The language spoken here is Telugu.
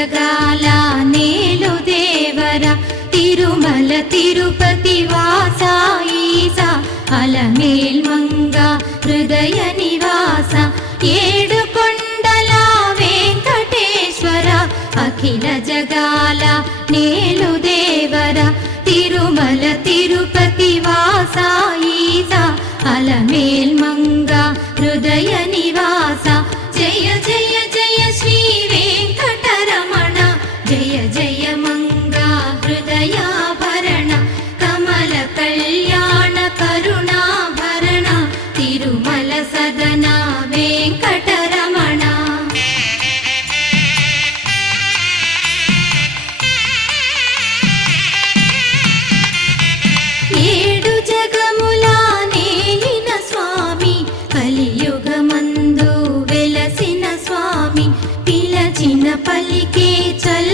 జగాల నేలు దేవర తిరుమల తిరుపతి వాస ఈసా అలమేల్ మంగ హృదయ నివాస ఏడు కొండల వెంకటేశ్వర అఖిల జగాల నేలు దేవర తిరుమల తిరుపతి వాస ఈసా అలమేల్ మంగ హృదయ నివాస జయ జయ జయ శ్రీ వెంకటరమణ జయ జయ మంగ హృదయాభరణ కమల కళ్యాణ కరుణాభరణ తిరుమల సదన వెంకటరమణ ఏడు జగముల నేలిన స్వామి కలియుగమందు వెలసిన స్వామి పిలచిన పలికే చల